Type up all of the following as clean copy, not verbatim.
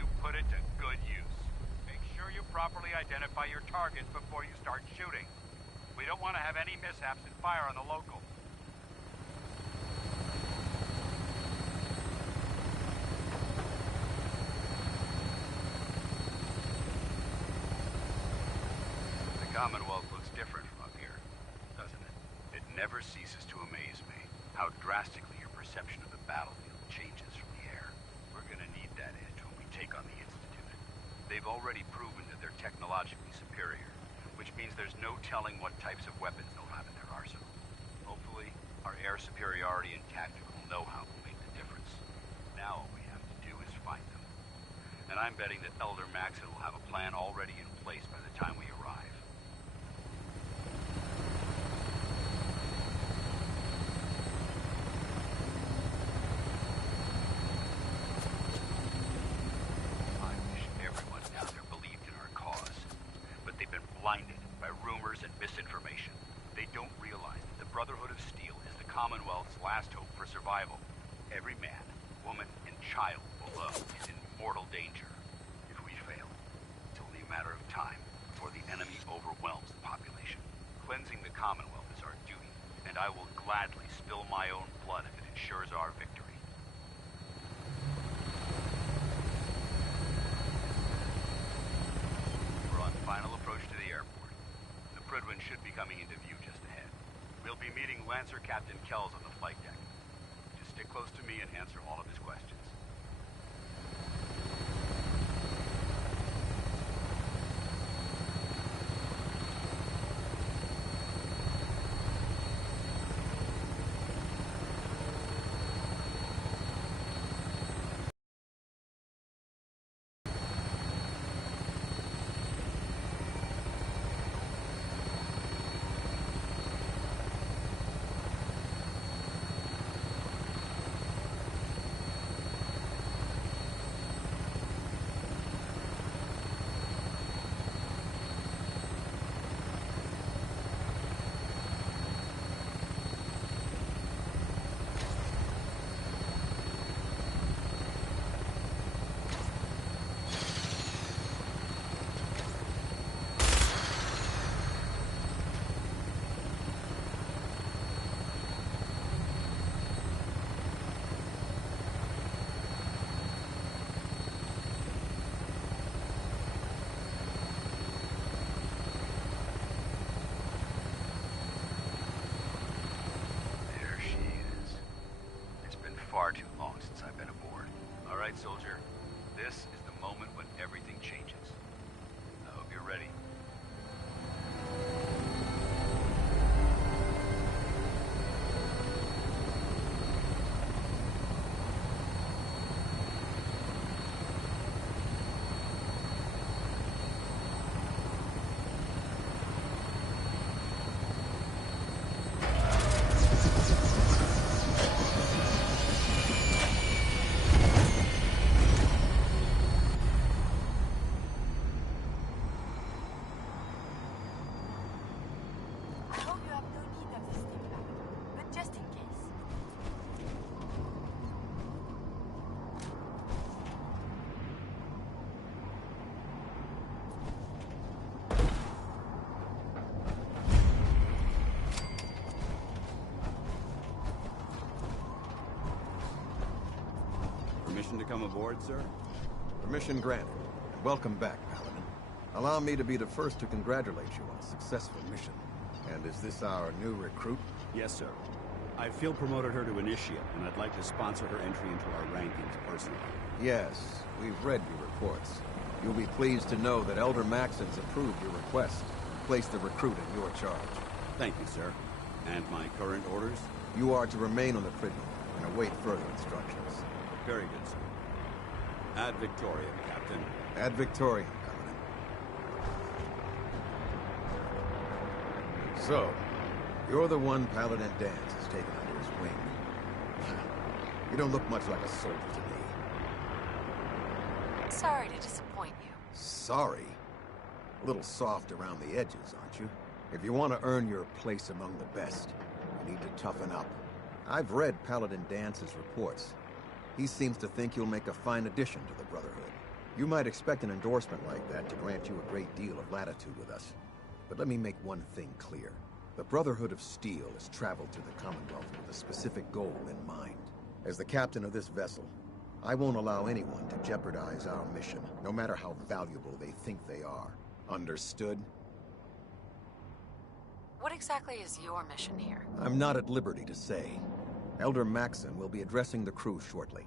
you put it to good use. Make sure you properly identify your targets before you start shooting. We don't want to have any mishaps and fire on the local. The Commonwealth looks different from up here, doesn't it? It never ceases to amaze me how drastically your perception of the battlefield changes from the air. We're gonna need that edge when we take on the Institute. They've already proven that they're technologically superior, which means there's no telling what types of weapons they'll have in their arsenal. Hopefully, our air superiority and tactical know-how will make the difference. Now all we have to do is find them. And I'm betting that Elder Maxon will have a plan already in place by the time we arrive. I wish everyone down there believed in our cause, but they've been blinded by rumors and misinformation. They don't realize that the Brotherhood of Steel is the Commonwealth's last hope for survival. Every man, woman, and child below is in mortal danger. If we fail, it's only a matter of time before the enemy overwhelms the population. Cleansing the Commonwealth is our duty, and I will gladly spill my own blood if it ensures our victory. We're on final approach to the airport. The Prydwen should be coming into view just ahead. We'll be meeting Lancer Captain Kells on the flight deck. Just stick close to me and answer all of his questions. Far too long since I've been aboard. All right, soldier. This is the moment when everything changes. I hope you're ready. Permission to come aboard, sir? Permission granted. Welcome back, Paladin. Allow me to be the first to congratulate you on a successful mission. And is this our new recruit? Yes, sir. I feel promoted her to Initiate, and I'd like to sponsor her entry into our rankings personally. Yes, we've read your reports. You'll be pleased to know that Elder Maxon's approved your request to place the recruit in your charge. Thank you, sir. And my current orders? You are to remain on the Prydwen and await further instructions. Very good, sir. Ad Victoria, Captain. Ad Victoria, Paladin. So, you're the one Paladin Danse has taken under his wing. You don't look much like a soldier to me. Sorry to disappoint you. Sorry? A little soft around the edges, aren't you? If you want to earn your place among the best, you need to toughen up. I've read Paladin Dance's reports. He seems to think you'll make a fine addition to the Brotherhood. You might expect an endorsement like that to grant you a great deal of latitude with us. But let me make one thing clear. The Brotherhood of Steel has traveled to the Commonwealth with a specific goal in mind. As the captain of this vessel, I won't allow anyone to jeopardize our mission, no matter how valuable they think they are. Understood? What exactly is your mission here? I'm not at liberty to say. Elder Maxson will be addressing the crew shortly,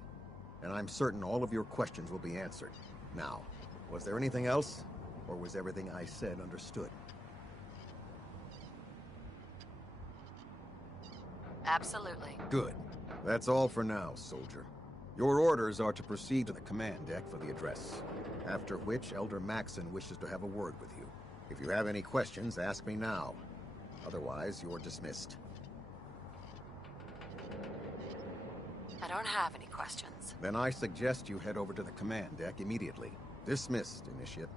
and I'm certain all of your questions will be answered. Now, was there anything else, or was everything I said understood? Absolutely. Good. That's all for now, soldier. Your orders are to proceed to the command deck for the address, after which Elder Maxson wishes to have a word with you. If you have any questions, ask me now. Otherwise, you're dismissed. I don't have any questions. Then I suggest you head over to the command deck immediately. Dismissed, Initiate.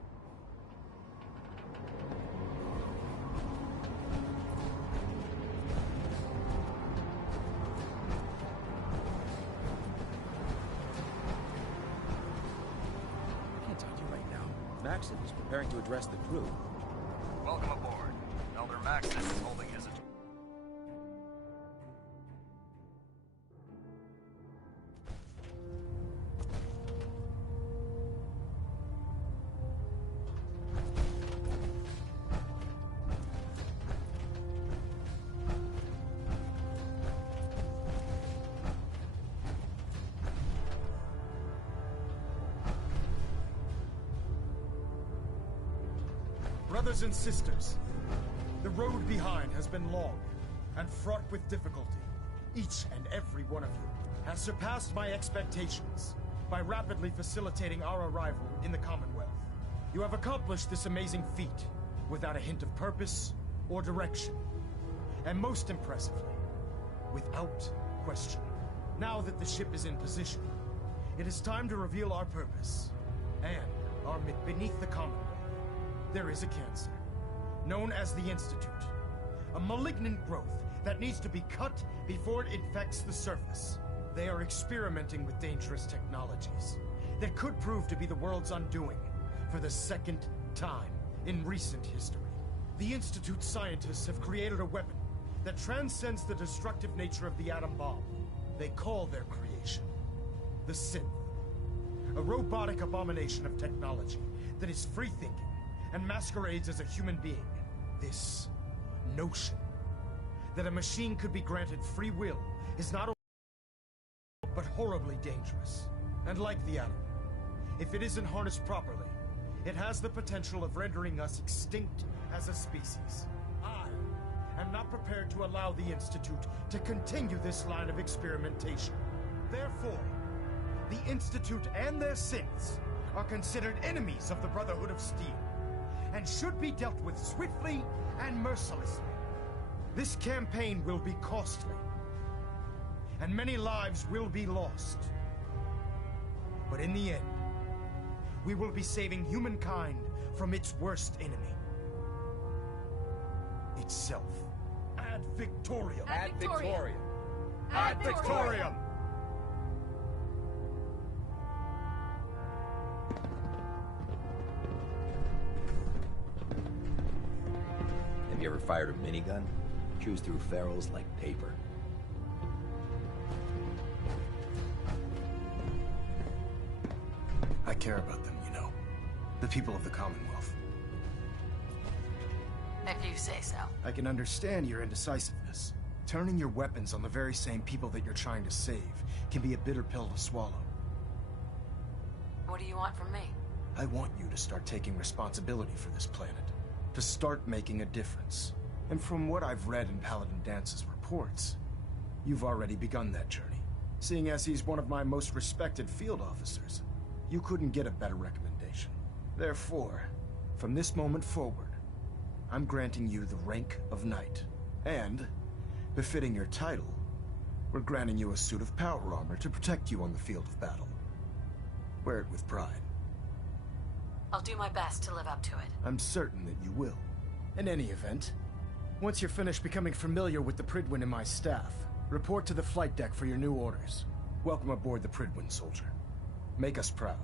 Can't talk to you right now. Maxson is preparing to address the crew. Welcome aboard. Elder Maxson is holding his... Brothers and sisters, the road behind has been long and fraught with difficulty. Each and every one of you has surpassed my expectations by rapidly facilitating our arrival in the Commonwealth. You have accomplished this amazing feat without a hint of purpose or direction. And most impressively, without question. Now that the ship is in position, it is time to reveal our purpose and our beneath the Commonwealth. There is a cancer, known as the Institute. A malignant growth that needs to be cut before it infects the surface. They are experimenting with dangerous technologies that could prove to be the world's undoing for the second time in recent history. The Institute scientists have created a weapon that transcends the destructive nature of the atom bomb. They call their creation the Synth. A robotic abomination of technology that is free-thinking and masquerades as a human being. This notion that a machine could be granted free will is not only but horribly dangerous. And like the atom, if it isn't harnessed properly, it has the potential of rendering us extinct as a species. I am not prepared to allow the Institute to continue this line of experimentation. Therefore, the Institute and their synths are considered enemies of the Brotherhood of Steel, and should be dealt with swiftly and mercilessly. This campaign will be costly, and many lives will be lost. But in the end, we will be saving humankind from its worst enemy. Itself. Ad Victoriam! Ad Victoriam! Ad Victoriam! Have you ever fired a minigun? Chews through ferals like paper. I care about them, you know. The people of the Commonwealth. If you say so. I can understand your indecisiveness. Turning your weapons on the very same people that you're trying to save can be a bitter pill to swallow. What do you want from me? I want you to start taking responsibility for this planet. To start making a difference. And from what I've read in Paladin Dance's reports, you've already begun that journey. Seeing as he's one of my most respected field officers, you couldn't get a better recommendation. Therefore, from this moment forward, I'm granting you the rank of Knight. And, befitting your title, we're granting you a suit of power armor to protect you on the field of battle. Wear it with pride. I'll do my best to live up to it. I'm certain that you will. In any event, once you're finished becoming familiar with the Pridwin and my staff, report to the flight deck for your new orders. Welcome aboard the Pridwin, soldier. Make us proud.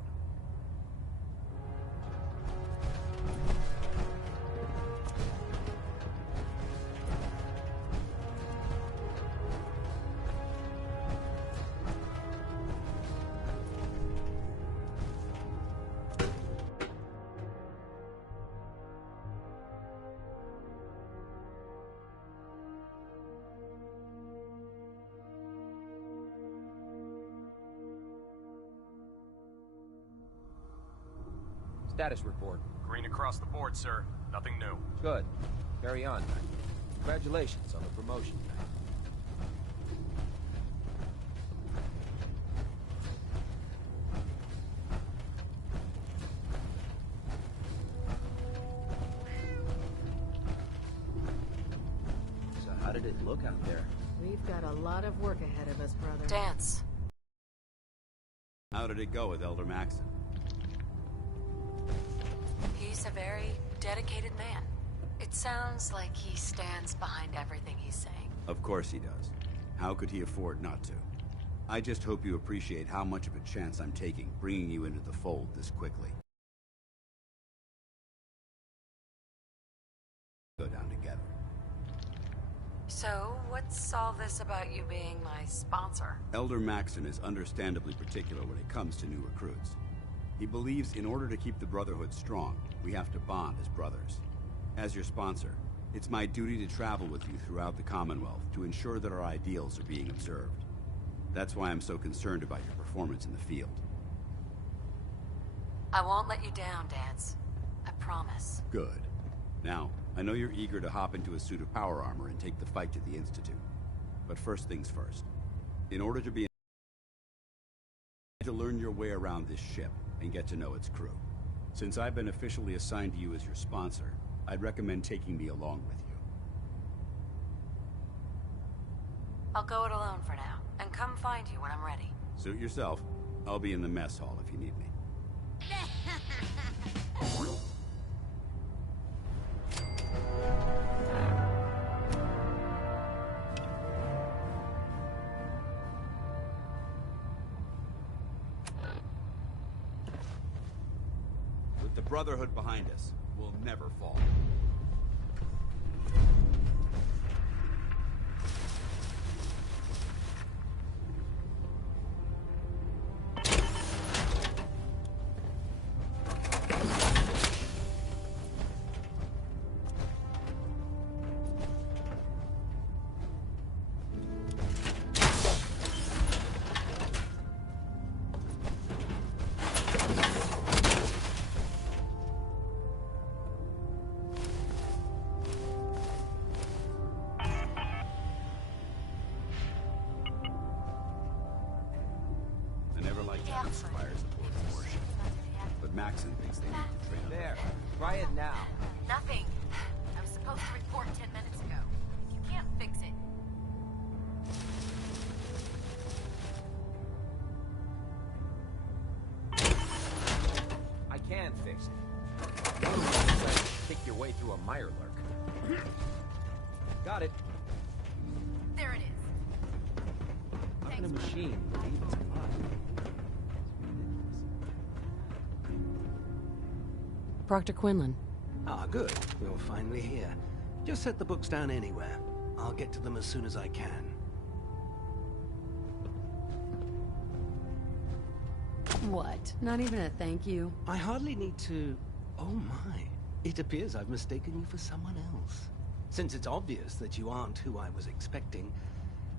Status report. Green across the board, sir. Nothing new. Good. Carry on. Congratulations on the promotion. So how did it look out there? We've got a lot of work ahead of us, brother. Dance. How did it go with Elder Maxon? He's a very dedicated man. It sounds like he stands behind everything he's saying. Of course he does. How could he afford not to? I just hope you appreciate how much of a chance I'm taking, bringing you into the fold this quickly. Go down together. So, what's all this about you being my sponsor? Elder Maxon is understandably particular when it comes to new recruits. He believes in order to keep the Brotherhood strong, we have to bond as brothers. As your sponsor, it's my duty to travel with you throughout the Commonwealth to ensure that our ideals are being observed. That's why I'm so concerned about your performance in the field. I won't let you down, Dance. I promise. Good. Now, I know you're eager to hop into a suit of power armor and take the fight to the Institute. But first things first. In order to be to learn your way around this ship and get to know its crew. Since I've been officially assigned to you as your sponsor, I'd recommend taking me along with you. I'll go it alone for now, and come find you when I'm ready. Suit yourself. I'll be in the mess hall if you need me. With the Brotherhood behind us, we'll never fall. But Maxon thinks they need to train There. Try it now. Nothing. I was supposed to report 10 minutes ago. You can't fix it. I can fix it. Try to kick your way through a Mirelurk. Got it. There it is. How can a machine believe it's alive? Proctor Quinlan. Ah, good. You're finally here. Just set the books down anywhere. I'll get to them as soon as I can. What? Not even a thank you? I hardly need to... Oh my. It appears I've mistaken you for someone else. Since it's obvious that you aren't who I was expecting,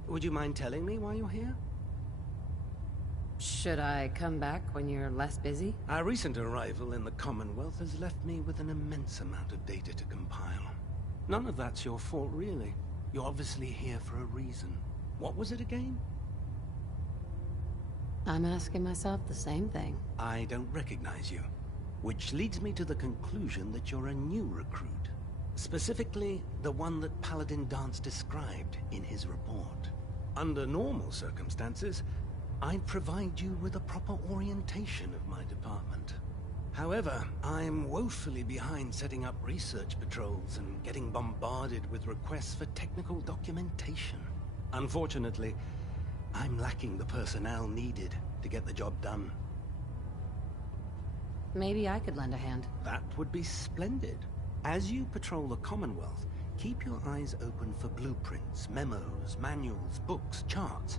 would you mind telling me why you're here? Should I come back when you're less busy? Our recent arrival in the Commonwealth has left me with an immense amount of data to compile. None of that's your fault, really. You're obviously here for a reason. What was it again? I'm asking myself the same thing. I don't recognize you. Which leads me to the conclusion that you're a new recruit. Specifically, the one that Paladin Dance described in his report. Under normal circumstances, I'd provide you with a proper orientation of my department. However, I'm woefully behind setting up research patrols and getting bombarded with requests for technical documentation. Unfortunately, I'm lacking the personnel needed to get the job done. Maybe I could lend a hand. That would be splendid. As you patrol the Commonwealth, keep your eyes open for blueprints, memos, manuals, books, charts.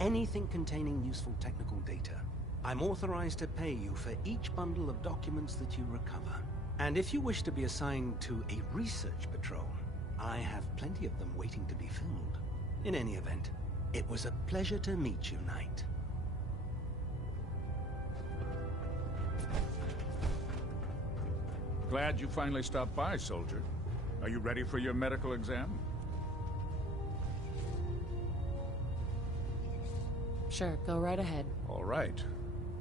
Anything containing useful technical data. I'm authorized to pay you for each bundle of documents that you recover. And if you wish to be assigned to a research patrol, I have plenty of them waiting to be filled. In any event, it was a pleasure to meet you, Knight. Glad you finally stopped by, soldier. Are you ready for your medical exam? Sure, go right ahead. All right.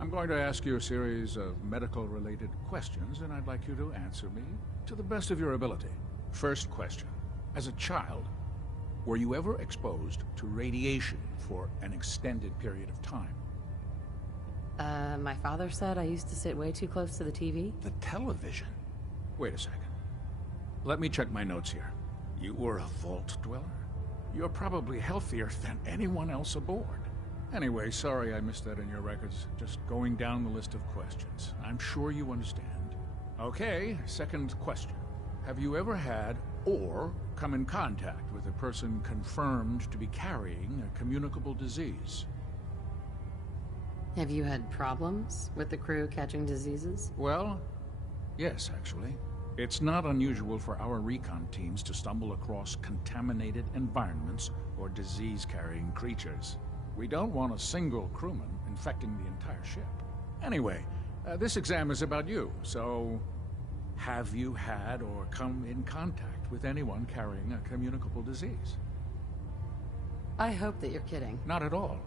I'm going to ask you a series of medical-related questions, and I'd like you to answer me to the best of your ability. First question. As a child, were you ever exposed to radiation for an extended period of time? My father said I used to sit way too close to the TV. The television? Wait a second. Let me check my notes here. You were a vault dweller? You're probably healthier than anyone else aboard. Anyway, sorry I missed that in your records. Just going down the list of questions. I'm sure you understand. Okay, second question. Have you ever had or come in contact with a person confirmed to be carrying a communicable disease? Have you had problems with the crew catching diseases? Well, yes, actually. It's not unusual for our recon teams to stumble across contaminated environments or disease-carrying creatures. We don't want a single crewman infecting the entire ship. Anyway, this exam is about you, so have you had or come in contact with anyone carrying a communicable disease? I hope that you're kidding. Not at all.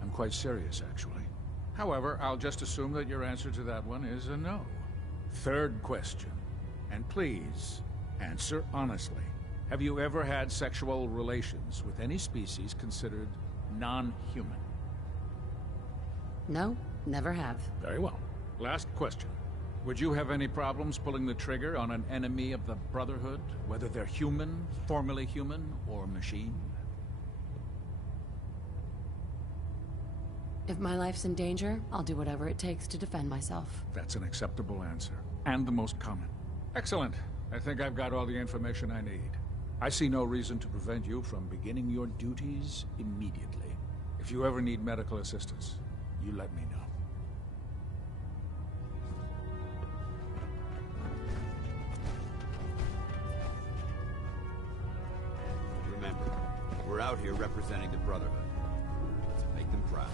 I'm quite serious, actually. However, I'll just assume that your answer to that one is a no. Third question, and please, answer honestly. Have you ever had sexual relations with any species considered non-human? No, never have. Very well. Last question. Would you have any problems pulling the trigger on an enemy of the Brotherhood, whether they're human, formerly human, or machine? If my life's in danger, I'll do whatever it takes to defend myself. That's an acceptable answer, and the most common. Excellent. I think I've got all the information I need. I see no reason to prevent you from beginning your duties immediately. If you ever need medical assistance, you let me know. Remember, we're out here representing the Brotherhood. So make them proud.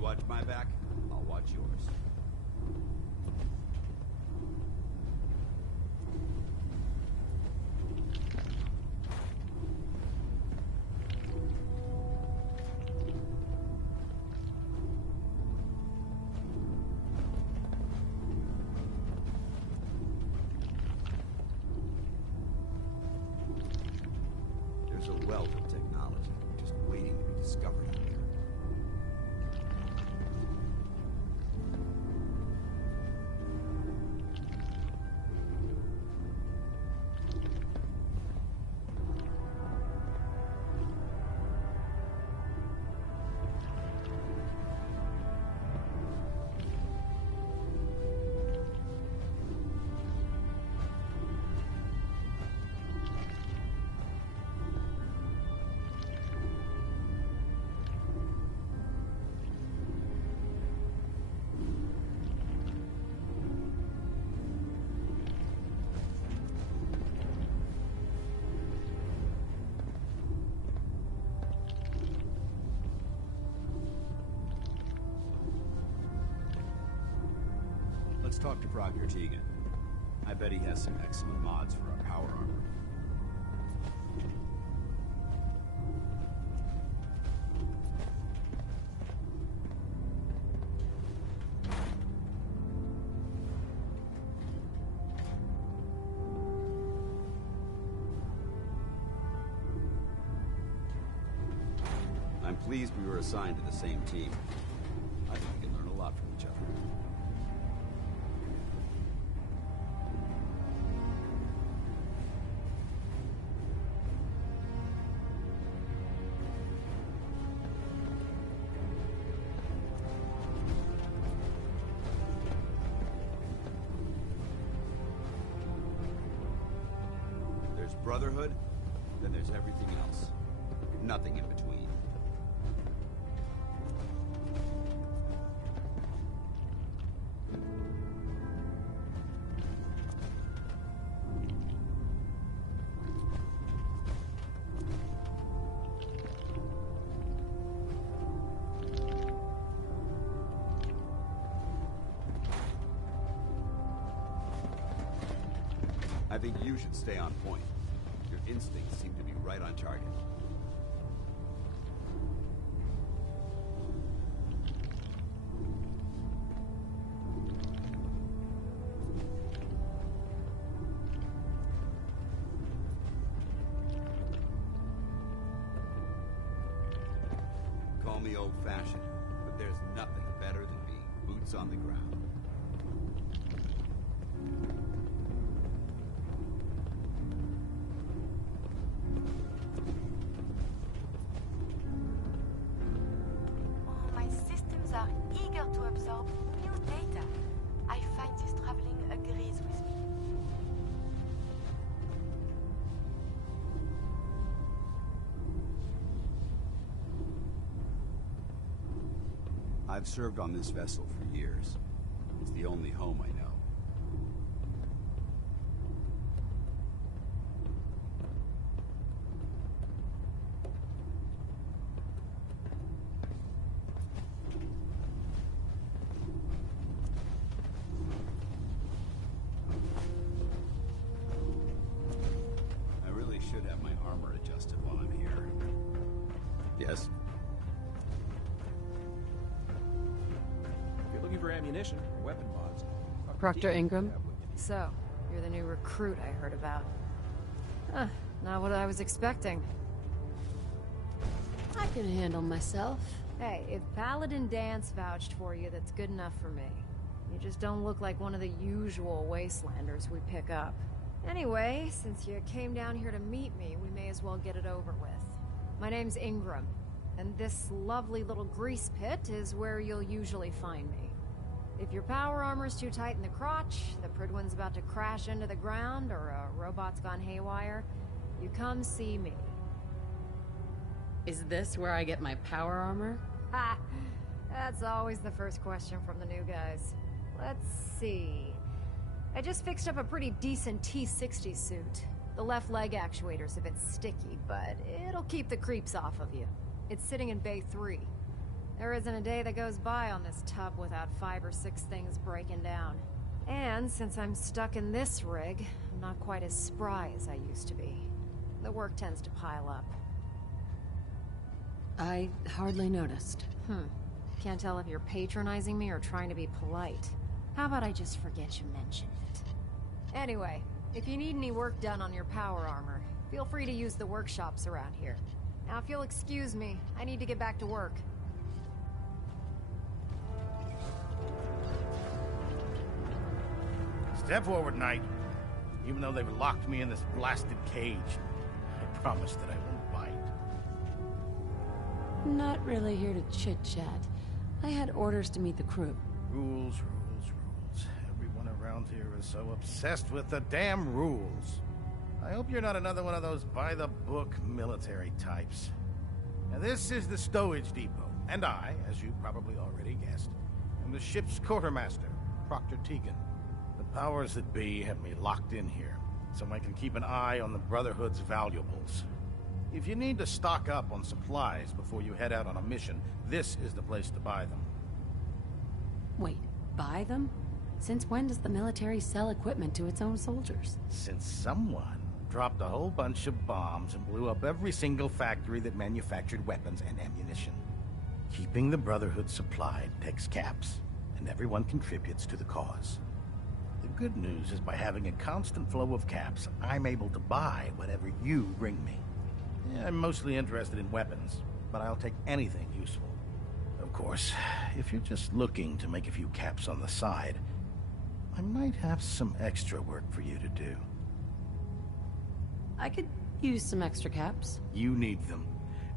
Watch my back, I'll watch yours. There's a wealth of technology just waiting to be discovered out there. Let's talk to Proctor Tegan. I bet he has some excellent mods for our power armor. I'm pleased we were assigned to the same team. I think we can learn a lot from each other. Brotherhood, then there's everything else. Nothing in between. I think you should stay on point. Your instincts seem to be right on target. Call me old-fashioned, but there's nothing better than being boots on the ground. To absorb new data. I find this traveling agrees with me. I've served on this vessel for years. It's the only home I know. Yes? If you're looking for ammunition or weapon mods, Proctor Ingram? So, you're the new recruit I heard about. Huh, not what I was expecting. I can handle myself. Hey, if Paladin Dance vouched for you, that's good enough for me. You just don't look like one of the usual wastelanders we pick up. Anyway, since you came down here to meet me, we may as well get it over with. My name's Ingram, and this lovely little grease pit is where you'll usually find me. If your power armor's too tight in the crotch, the Pridwin's about to crash into the ground, or a robot's gone haywire, you come see me. Is this where I get my power armor? Ha! That's always the first question from the new guys. Let's see. I just fixed up a pretty decent T-60 suit. The left leg actuator's a bit sticky, but it'll keep the creeps off of you. It's sitting in Bay 3. There isn't a day that goes by on this tub without 5 or 6 things breaking down. And since I'm stuck in this rig, I'm not quite as spry as I used to be. The work tends to pile up. I hardly noticed. Can't tell if you're patronizing me or trying to be polite. How about I just forget you mentioned it? Anyway, if you need any work done on your power armor, feel free to use the workshops around here. Now, if you'll excuse me, I need to get back to work. Step forward, Knight. Even though they've locked me in this blasted cage, I promise that I won't bite. Not really here to chit-chat. I had orders to meet the crew. Rules, rules, rules. Everyone around here is so obsessed with the damn rules. I hope you're not another one of those by-the-book military types. Now, this is the stowage depot, and I, as you probably already guessed, am the ship's quartermaster, Proctor Tegan. The powers that be have me locked in here, so I can keep an eye on the Brotherhood's valuables. If you need to stock up on supplies before you head out on a mission, this is the place to buy them. Wait, buy them? Since when does the military sell equipment to its own soldiers? Since someone dropped a whole bunch of bombs and blew up every single factory that manufactured weapons and ammunition. Keeping the Brotherhood supplied takes caps, and everyone contributes to the cause. The good news is by having a constant flow of caps, I'm able to buy whatever you bring me. I'm mostly interested in weapons, but I'll take anything useful. Of course, if you're just looking to make a few caps on the side, I might have some extra work for you to do. I could use some extra caps. You need them,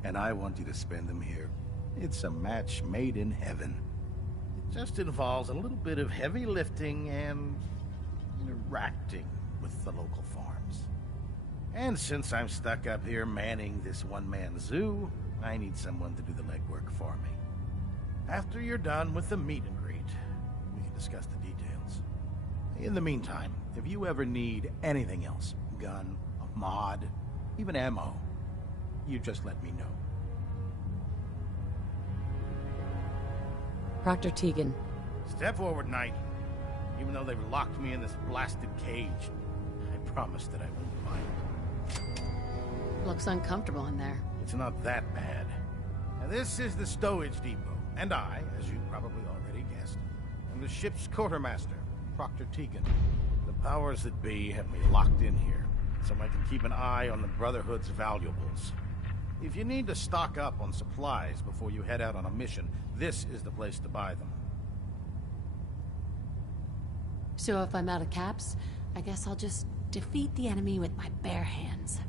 and I want you to spend them here. It's a match made in heaven. It just involves a little bit of heavy lifting and interacting with the local farms. And since I'm stuck up here manning this one-man zoo, I need someone to do the legwork for me. After you're done with the meet and greet, we can discuss the details. In the meantime, if you ever need anything else, gun, a mod, even ammo, you just let me know. Proctor Tegan. Step forward, Knight. Even though they've locked me in this blasted cage, I promise that I won't mind. Looks uncomfortable in there. It's not that bad. Now, this is the stowage depot, and I, as you probably already guessed, am the ship's quartermaster, Proctor Tegan. The powers that be have me locked in here, so I can keep an eye on the Brotherhood's valuables. If you need to stock up on supplies before you head out on a mission, this is the place to buy them. So if I'm out of caps, I guess I'll just defeat the enemy with my bare hands.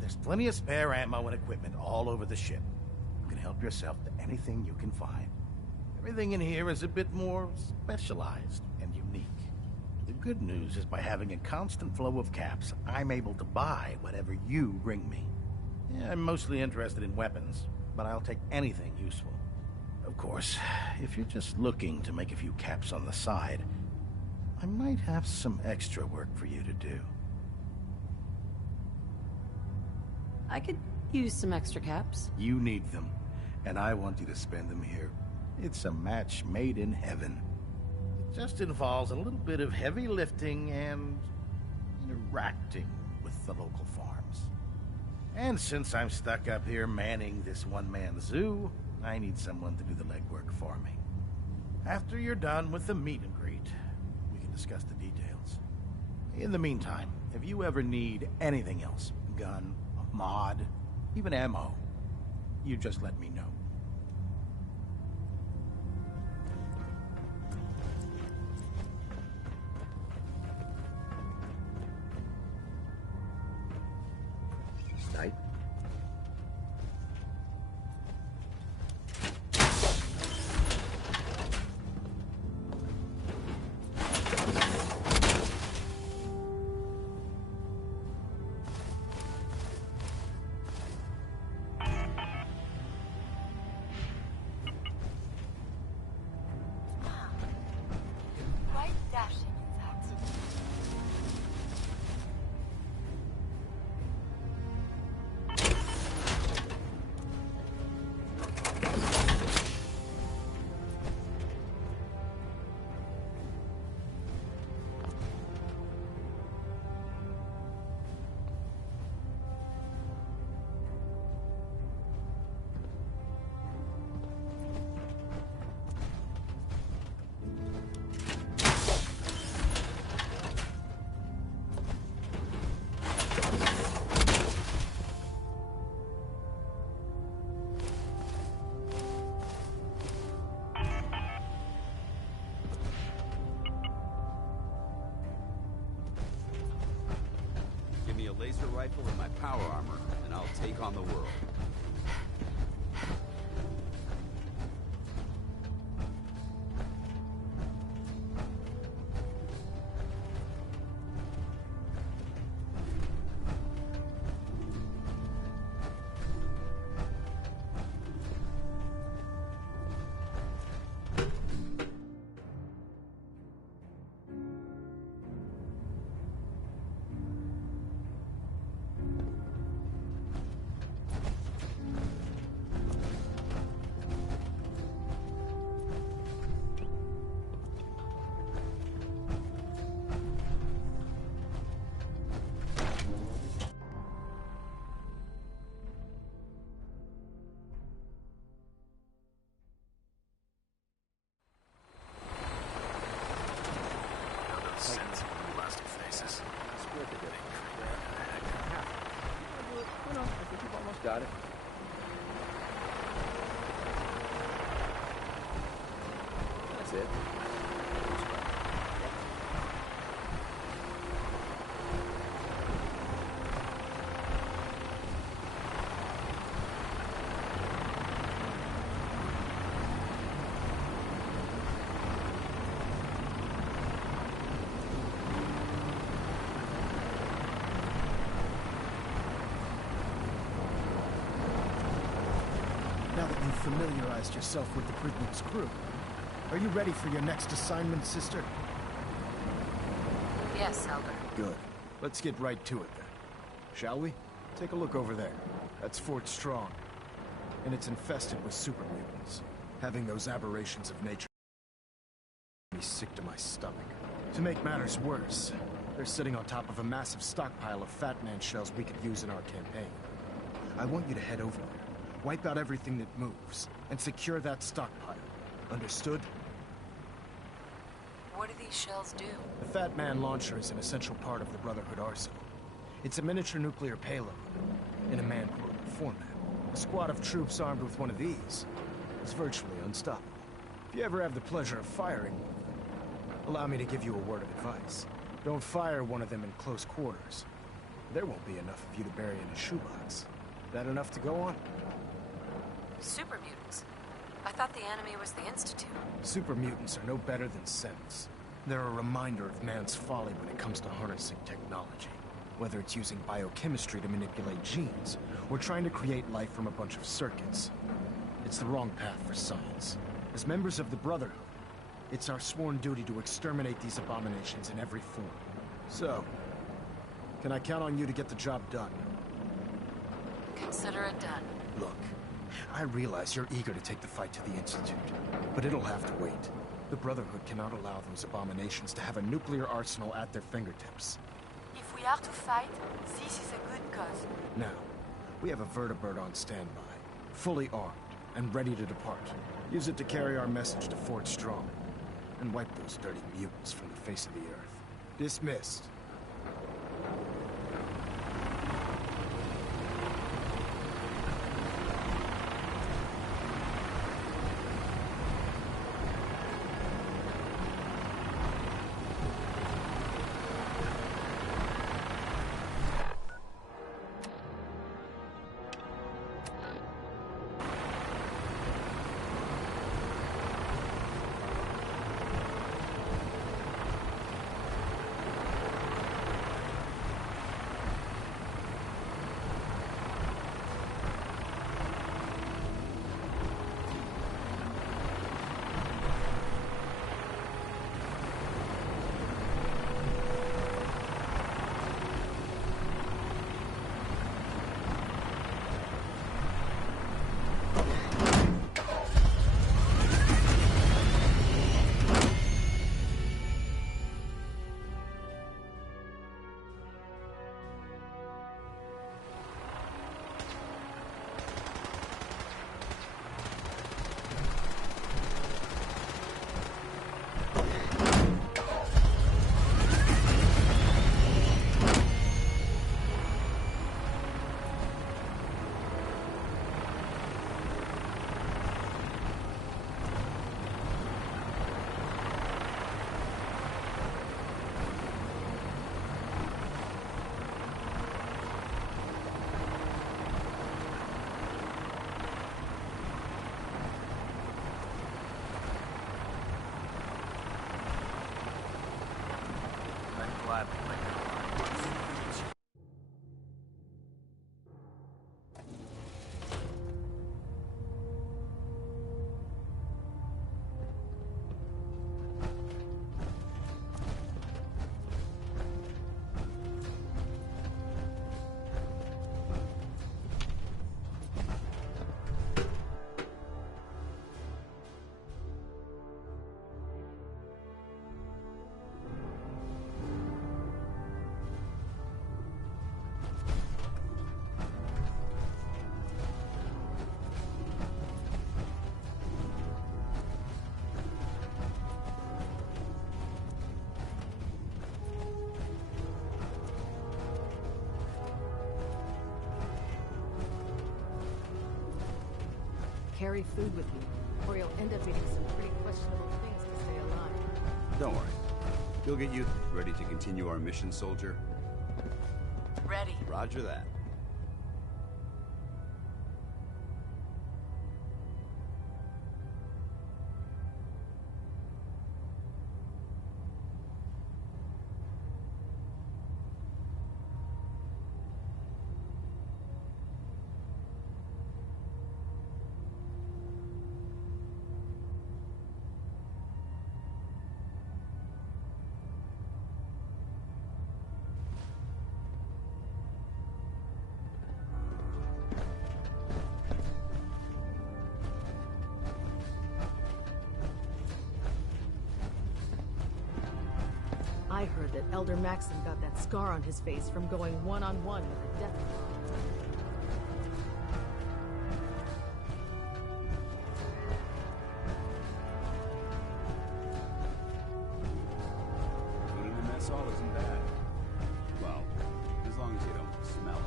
There's plenty of spare ammo and equipment all over the ship. You can help yourself to anything you can find. Everything in here is a bit more specialized and unique. The good news is by having a constant flow of caps, I'm able to buy whatever you bring me. Yeah, I'm mostly interested in weapons, but I'll take anything useful. Of course, if you're just looking to make a few caps on the side, I might have some extra work for you to do. I could use some extra caps. You need them, and I want you to spend them here. It's a match made in heaven. It just involves a little bit of heavy lifting and interacting with the local farms. And since I'm stuck up here manning this one-man zoo, I need someone to do the legwork for me. After you're done with the meet and greet, we can discuss the details. In the meantime, if you ever need anything else, gun, a mod, even ammo, you just let me know. Knight? Quite dashing, in fact. Give me a laser rifle and my power armor, and I'll take on the world. Sensible plastic faces. It's worth it. You know, I think you've almost got it. That's it. now that you've familiarized yourself with the Britain's crew. Are you ready for your next assignment, sister? Yes, Elder. Good. Let's get right to it then. Shall we? Take a look over there. That's Fort Strong. And it's infested with super mutants. Having those aberrations of nature makes me sick to my stomach. To make matters worse, they're sitting on top of a massive stockpile of Fat Man shells we could use in our campaign. I want you to head over there, wipe out everything that moves, and secure that stockpile. Understood? What do these shells do? The Fat Man launcher is an essential part of the Brotherhood arsenal. It's a miniature nuclear payload, in a man-portable format. A squad of troops armed with one of these is virtually unstoppable. If you ever have the pleasure of firing one of them, allow me to give you a word of advice. Don't fire one of them in close quarters. There won't be enough of you to bury in a shoebox. That enough to go on? Super mutants? I thought the enemy was the Institute. Super mutants are no better than Sentinels. They're a reminder of man's folly when it comes to harnessing technology. Whether it's using biochemistry to manipulate genes, or trying to create life from a bunch of circuits. It's the wrong path for science. As members of the Brotherhood, it's our sworn duty to exterminate these abominations in every form. So, can I count on you to get the job done? Consider it done. Look, I realize you're eager to take the fight to the Institute, but it'll have to wait. The Brotherhood cannot allow those abominations to have a nuclear arsenal at their fingertips. If we are to fight, this is a good cause. Now, we have a vertibird on standby, fully armed, and ready to depart. Use it to carry our message to Fort Strong, and wipe those dirty mutants from the face of the earth. Dismissed. Carry food with you, or you'll end up eating some pretty questionable things to stay alive. Don't worry. You'll get you ready to continue our mission, soldier? Ready. Roger that. I heard that Elder Maxim got that scar on his face from going one-on-one with a death claw. Food in the mess hall isn't bad. Well, as long as you don't smell it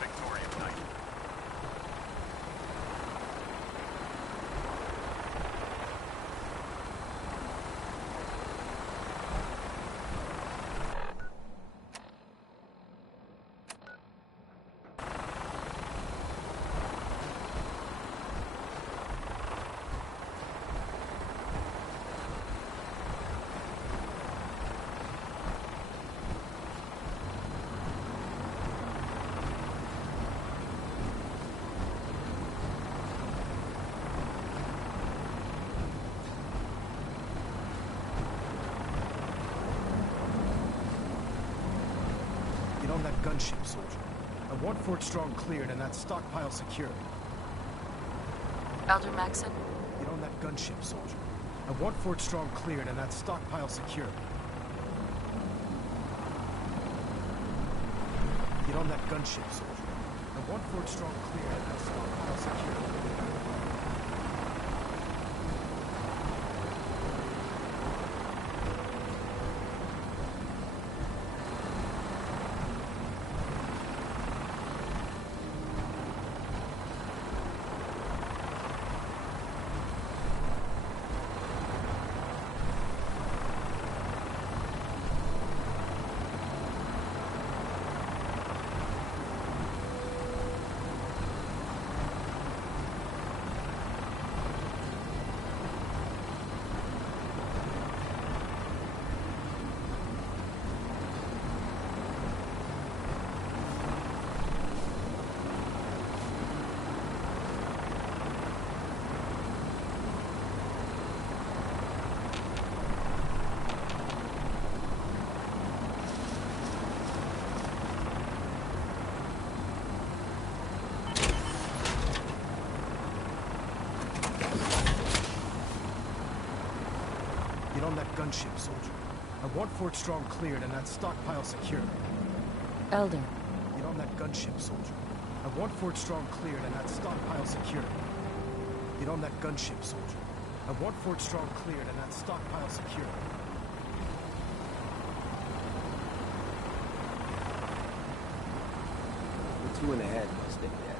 before you eat it. On that gunship, soldier. I want Fort Strong cleared and that stockpile secured. Elder Maxon? Get on that gunship, soldier. I want Fort Strong cleared and that stockpile secured. Get on that gunship, soldier. I want Fort Strong cleared and that stockpile secured. On that gunship, soldier. I want Fort Strong cleared and that stockpile secured. Elder. Get on that gunship, soldier. I want Fort Strong cleared and that stockpile secured. Get on that gunship, soldier. I want Fort Strong cleared and that stockpile secured. The two in the head must have dead.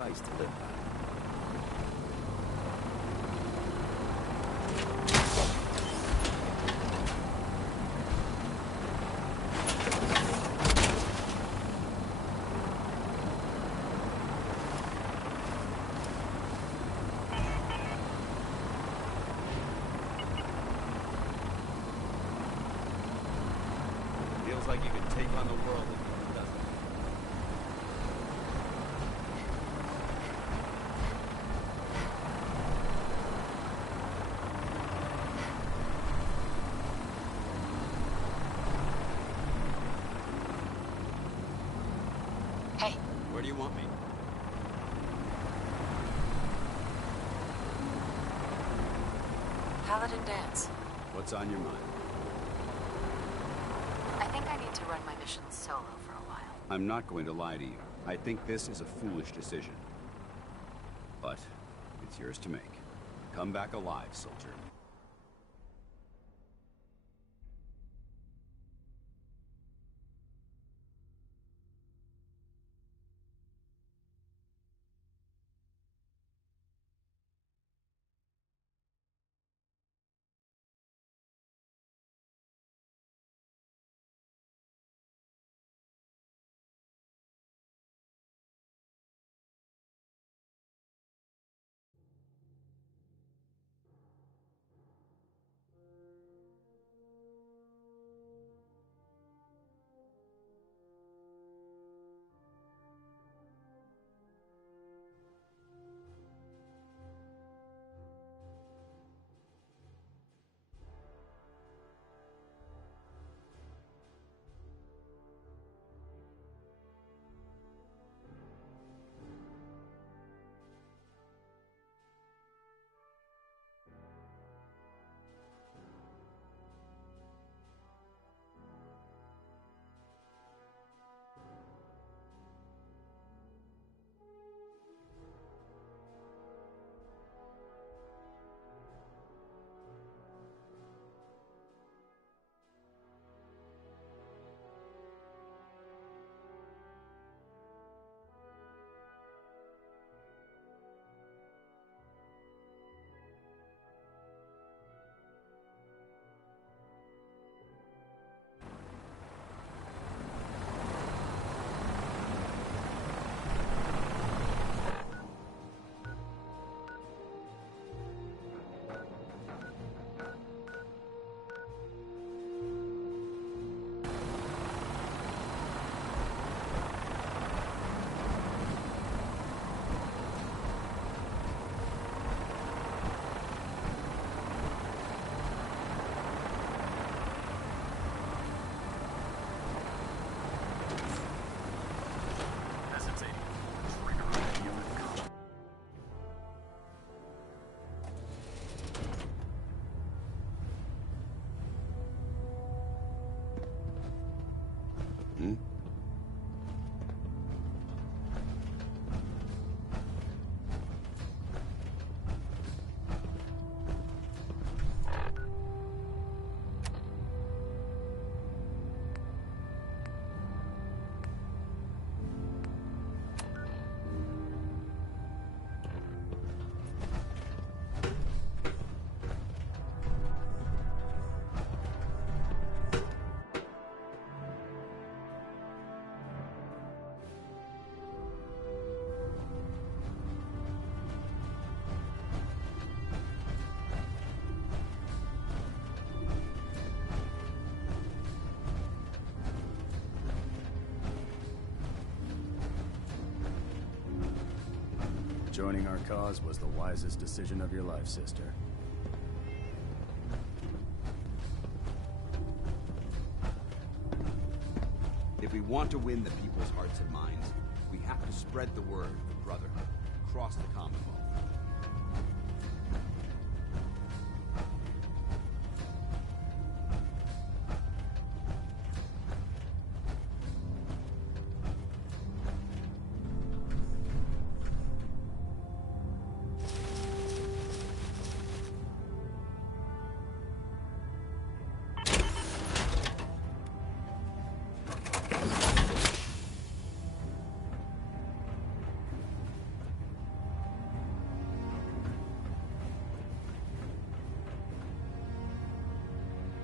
Nice to live by. Feels like you can take on the world if it doesn't. Hey. Where do you want me? Paladin Dance. What's on your mind? I think I need to run my mission solo for a while. I'm not going to lie to you. I think this is a foolish decision. But it's yours to make. Come back alive, soldier. Joining our cause was the wisest decision of your life, sister. If we want to win the people's hearts and minds, we have to spread the word of the Brotherhood across the Commonwealth.